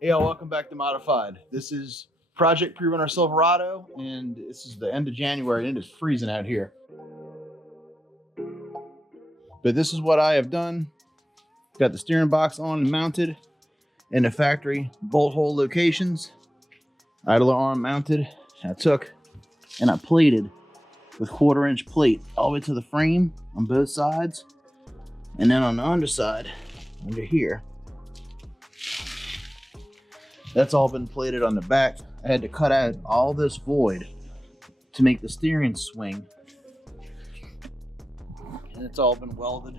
Hey, y'all, welcome back to Modified. This is Project Pre-Runner Silverado, and this is the end of January, and it is freezing out here. But this is what I have done. Got the steering box on and mounted in the factory bolt hole locations. Idler arm mounted. I took and I plated with 1/4-inch plate all the way to the frame on both sides. And then on the underside, under here, that's all been plated on the back. I had to cut out all this void to make the steering swing. And it's all been welded.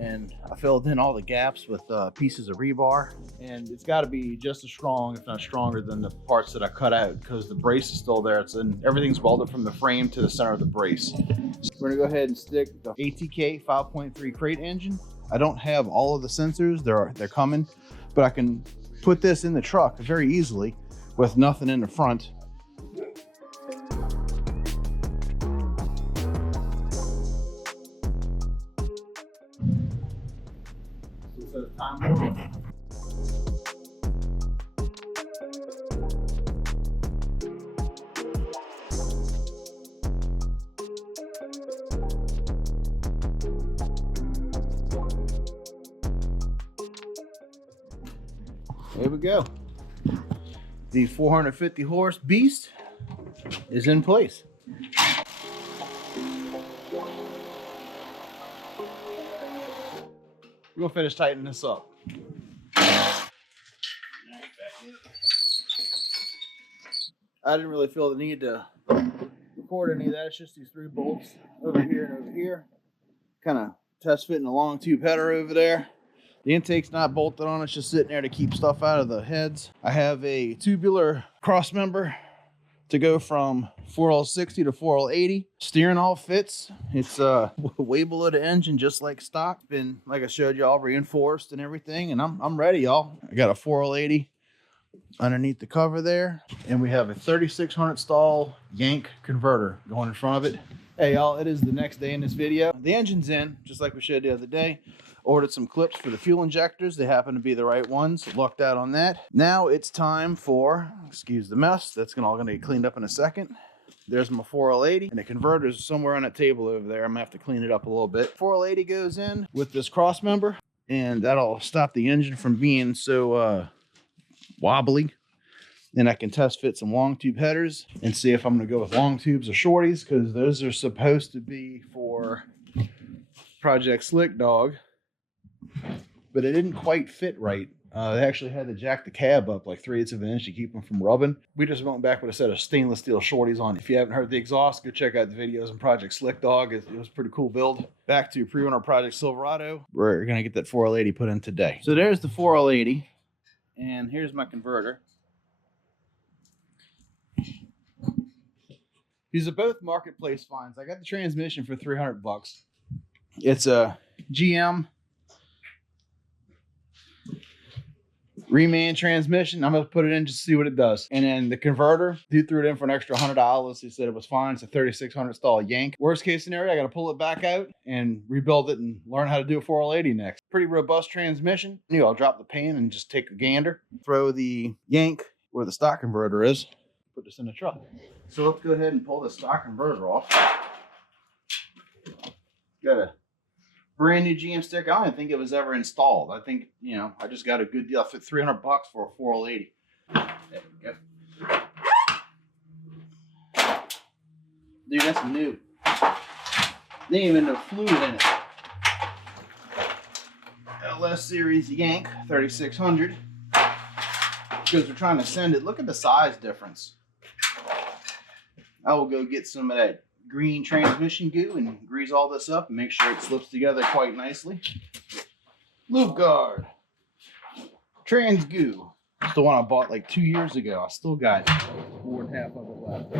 And I filled in all the gaps with pieces of rebar. And it's got to be just as strong, if not stronger, than the parts that I cut out, because the brace is still there. Everything's welded from the frame to the center of the brace. So we're gonna go ahead and stick the ATK 5.3 crate engine. I don't have all of the sensors, they're coming, but I can put this in the truck very easily with nothing in the front. There we go. The 450 horse beast is in place. We're gonna finish tightening this up. I didn't really feel the need to record any of that. It's just these 3 bolts over here and over here. Kind of test fitting a long tube header over there. The intake's not bolted on, it's just sitting there to keep stuff out of the heads. I have a tubular cross member to go from 4L60 to 4L80. Steering all fits. It's way below the engine, just like stock. Been, like I showed y'all, reinforced and everything, and I'm ready, y'all. I got a 4L80 underneath the cover there, and we have a 3600 stall Yank converter going in front of it. Hey y'all, it is the next day in this video. The engine's in, just like we showed the other day. Ordered some clips for the fuel injectors. They happen to be the right ones. Lucked out on that. Now it's time for, excuse the mess, that's all gonna get cleaned up in a second. There's my 4L80, and the converter's somewhere on that table over there. I'm gonna have to clean it up a little bit. 4L80 goes in with this cross member, and that'll stop the engine from being so wobbly. And I can test fit some long tube headers and see if I'm gonna go with long tubes or shorties, because those are supposed to be for Project Slick Dog, but it didn't quite fit right. They actually had to jack the cab up like 3/8 of an inch to keep them from rubbing. We just went back with a set of stainless steel shorties on. If you haven't heard the exhaust, go check out the videos on Project Slick Dog. It was a pretty cool build. Back to pre-runner Project Silverado. We're gonna get that 4L80 put in today. So there's the 4L80, and here's my converter. These are both marketplace finds. I got the transmission for $300. It's a GM reman transmission. I'm gonna put it in just to see what it does. And then the converter, dude threw it in for an extra $100. He said it was fine. It's a 3600 stall Yank. Worst case scenario, I gotta pull it back out and rebuild it and learn how to do a 4L80 next. Pretty robust transmission. I'll drop the pan and just take a gander. Throw the Yank where the stock converter is. Put this in the truck. So let's go ahead and pull the stock converter off. Got a brand new GM stick. I don't even think it was ever installed. I think, I just got a good deal. I fit $300 for a 4L80. There we go. Dude, that's new. They ain't even no fluid in it. LS series Yank 3600. Because we're trying to send it. Look at the size difference. I will go get some of that green transmission goo and grease all this up and make sure it slips together quite nicely. Loop guard. Trans goo. It's the one I bought like 2 years ago. I still got more than half of it left.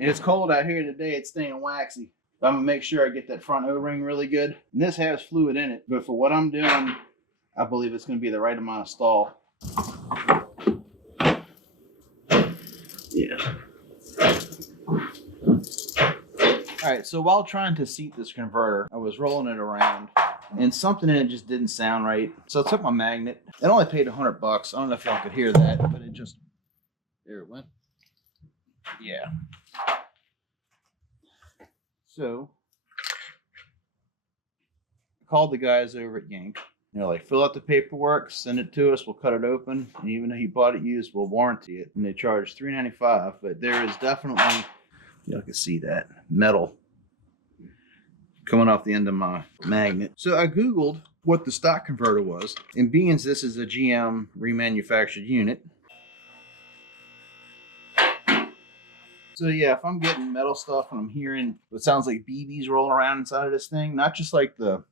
And it's cold out here today. It's staying waxy. I'm gonna make sure I get that front O-ring really good. And this has fluid in it, but for what I'm doing, I believe it's gonna be the right amount of stall. Yeah. All right, so while trying to seat this converter, I was rolling it around and something in it just didn't sound right. So I took my magnet. It only paid $100. I don't know if y'all could hear that, but it just, there it went. Yeah. So I called the guys over at Yank. They're like, fill out the paperwork, send it to us, we'll cut it open, and even though you bought it used, we'll warranty it. And they charge $3.95, but there is definitely, y'all can see that metal coming off the end of my magnet. So I Googled what the stock converter was, and being this is a GM remanufactured unit. So yeah, if I'm getting metal stuff and I'm hearing what sounds like BBs rolling around inside of this thing, not just like the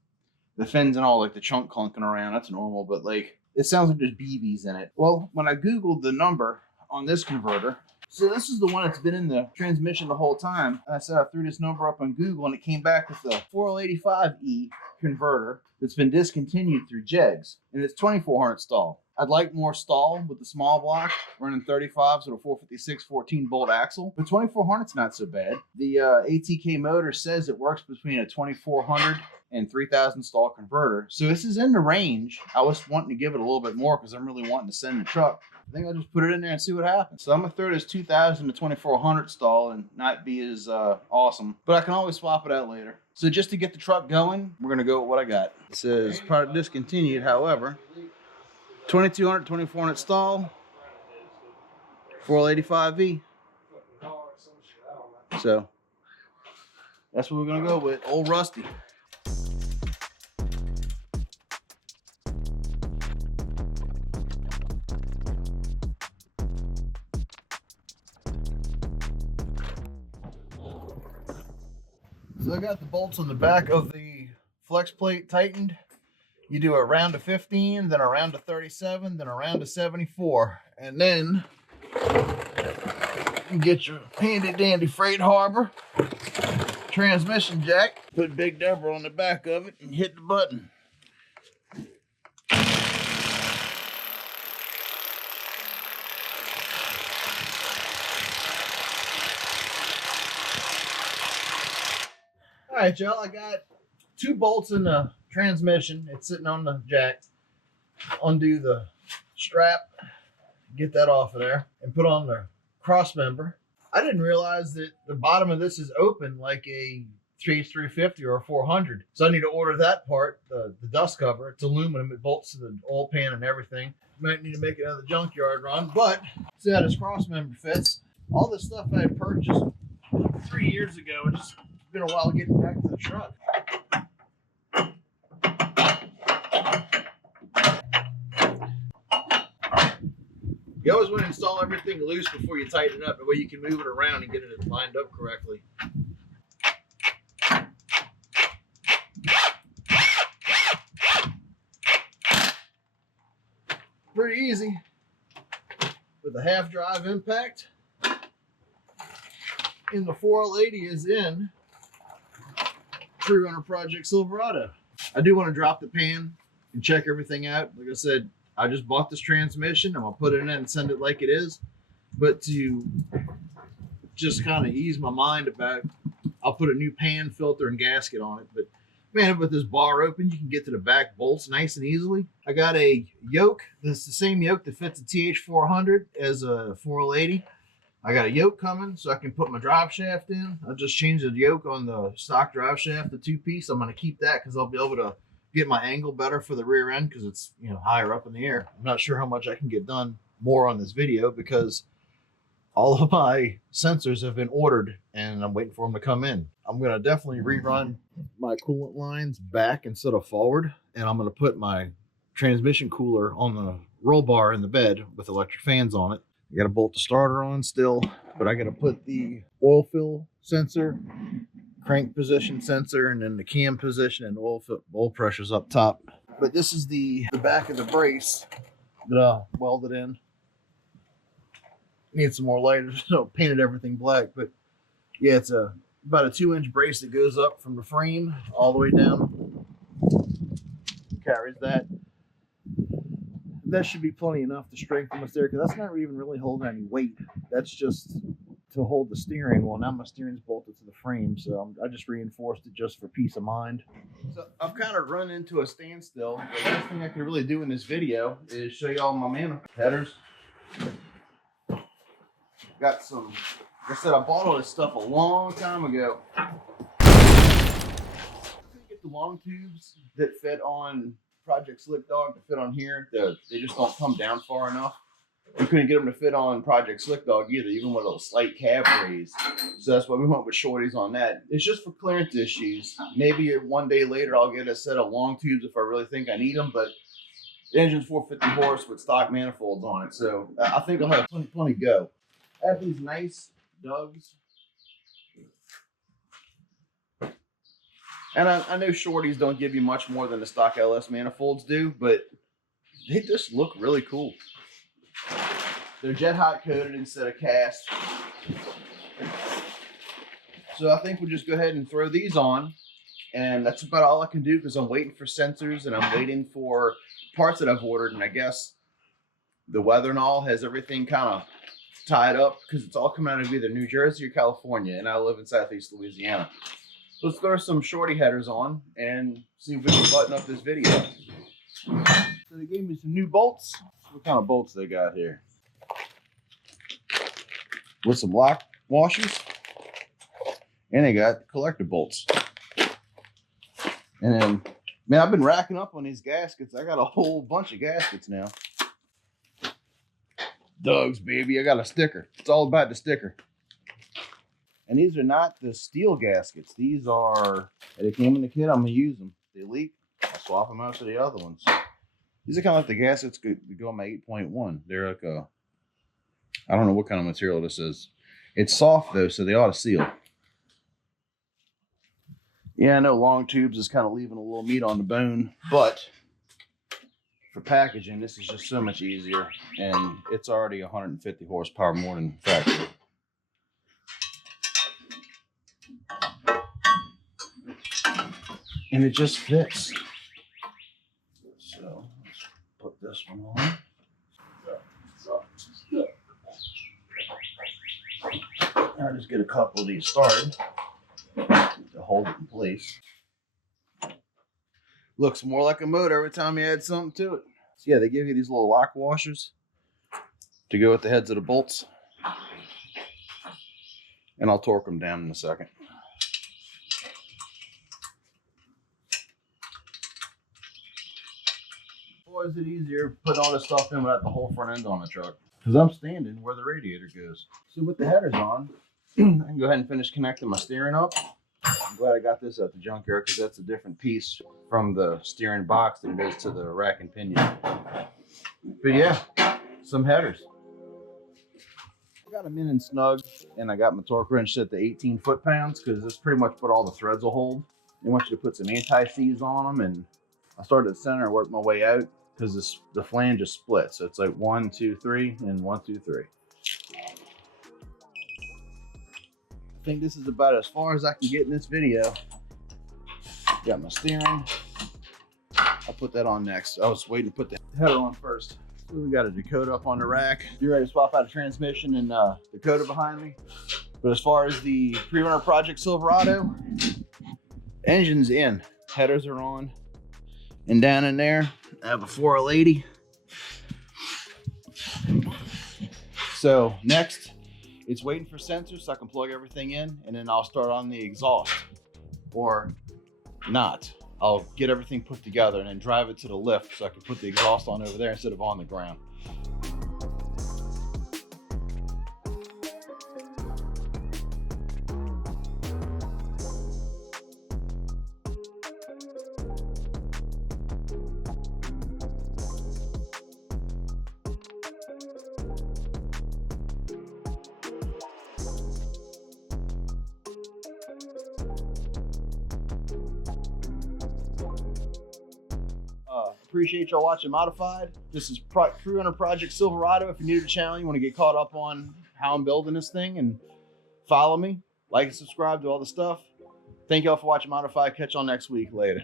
fins and all, like the chunk clunking around, that's normal, but like it sounds like there's BBs in it. Well, when I Googled the number on this converter, so this is the one that's been in the transmission the whole time. And I said I threw this number up on Google and it came back with the 4085E converter that's been discontinued through JEGS, and it's 2400 stall. I'd like more stall with the small block running 35s with a 456 14 bolt axle, but 2400's not so bad. The ATK motor says it works between a 2400 and 3000 stall converter. So this is in the range. I was wanting to give it a little bit more because I'm really wanting to send the truck. I think I'll just put it in there and see what happens. So I'm gonna throw this 2000 to 2400 stall and not be as awesome, but I can always swap it out later. So just to get the truck going, we're gonna go with what I got. It says product discontinued, however, 2200, 2400 stall, 485V. So that's what we're gonna go with, old Rusty. So I got the bolts on the back of the flex plate tightened. You do a round of 15, then a round of 37, then a round of 74. And then you get your handy dandy freight harbor transmission jack. Put Big Deborah on the back of it and hit the button. All right, y'all, I got 2 bolts in the transmission. It's sitting on the jack. Undo the strap, get that off of there, and put on the cross member. I didn't realize that the bottom of this is open like a CH350 or a 400. So I need to order that part, the dust cover. It's aluminum. It bolts to the oil pan and everything. Might need to make another junkyard run, but see how this cross member fits. All this stuff I had purchased 3 years ago. It's been a while getting back to the truck. You always want to install everything loose before you tighten it up. That way you can move it around and get it lined up correctly. Pretty easy. With the half drive impact. And the 4L80 is in True Runner Project Silverado. I do want to drop the pan and check everything out. Like I said, I just bought this transmission. I'm gonna put it in and send it like it is. But to just kind of ease my mind about, I'll put a new pan, filter, and gasket on it. But man, with this bar open, you can get to the back bolts nice and easily. I got a yoke. This is the same yoke that fits a TH400 as a 4L80. I got a yoke coming so I can put my drive shaft in. I just changed the yoke on the stock drive shaft, the 2-piece. I'm going to keep that because I'll be able to get my angle better for the rear end because it's, you know, higher up in the air. I'm not sure how much I can get done more on this video because all of my sensors have been ordered and I'm waiting for them to come in. I'm going to definitely rerun my coolant lines back instead of forward, and I'm going to put my transmission cooler on the roll bar in the bed with electric fans on it. I got to bolt the starter on still, but I got to put the oil fill sensor, crank position sensor, and then the cam position and oil pressures up top. But this is the back of the brace that I welded in. Need some more light. So painted everything black, but yeah, it's about a 2-inch brace that goes up from the frame all the way down. Carries that. That should be plenty enough to strengthen my steering because that's not even really holding any weight. That's just to hold the steering. Well, now my steering's bolted to the frame, so I just reinforced it just for peace of mind. So I've kind of run into a standstill. The last thing I can really do in this video is show y'all my man headers. Got some, like I said, I bought all this stuff a long time ago. Get the long tubes that fit on Project Slick Dog to fit on here. They just don't come down far enough. We couldn't get them to fit on Project Slick Dog either, even with a slight cab raise. So that's why we went with shorties on that. It's just for clearance issues. Maybe one day later I'll get a set of long tubes if I really think I need them, but the engine's 450 horse with stock manifolds on it. So I think I'll have plenty go. I have these nice Dugs. And I know shorties don't give you much more than the stock LS manifolds do, but they just look really cool. They're jet hot coated instead of cast. So I think we'll just go ahead and throw these on. And that's about all I can do because I'm waiting for sensors and I'm waiting for parts that I've ordered. And I guess the weather and all has everything kind of tied up because it's all coming out of either New Jersey or California. And I live in Southeast Louisiana. So let's throw some shorty headers on and see if we can button up this video. So they gave me some new bolts. What kind of bolts they got here? With some lock washers. And they got collector bolts. And then, man, I've been racking up on these gaskets. I got a whole bunch of gaskets now. Dugs, baby. I got a sticker. It's all about the sticker. And these are not the steel gaskets. These are, they came in the kit. I'm going to use them. If they leak, I'll swap them out for the other ones. These are kind of like the gaskets that go on my 8.1. They're like a, I don't know what kind of material this is. It's soft though, so they ought to seal. Yeah, I know long tubes is kind of leaving a little meat on the bone, but for packaging, this is just so much easier. And it's already 150 horsepower more than factory. And it just fits. So let's put this one on. I'll just get a couple of these started to hold it in place. Looks more like a motor every time you add something to it. So yeah, they give you these little lock washers to go with the heads of the bolts. And I'll torque them down in a second. Boy, is it easier putting all this stuff in without the whole front end on the truck. Because I'm standing where the radiator goes. So with the headers on, I can go ahead and finish connecting my steering up. I'm glad I got this at the junkyard because that's a different piece from the steering box that goes to the rack and pinion. But yeah, some headers. I got them in and snug, and I got my torque wrench set to 18 foot-pounds because this pretty much what all the threads will hold. They want you to put some anti-seize on them, and I started at the center and worked my way out because the flange is split. So it's like 1, 2, 3, and 1, 2, 3. I think this is about as far as I can get in this video. Got my steering. I'll put that on next. I was waiting to put the header on first. So we got a Dakota up on the rack. You're ready to swap out a transmission and Dakota behind me. But as far as the pre-runner Project Silverado, engine's in. Headers are on. And down in there, I have a 4L80. So next, it's waiting for sensors so I can plug everything in, and then I'll start on the exhaust. Or not. I'll get everything put together and then drive it to the lift so I can put the exhaust on over there instead of on the ground. Appreciate y'all watching Modified. This is Pre-Runner Project Silverado. If you're new to the channel, you want to get caught up on how I'm building this thing, and follow me, like and subscribe to all the stuff. Thank y'all for watching Modified. Catch y'all next week. Later.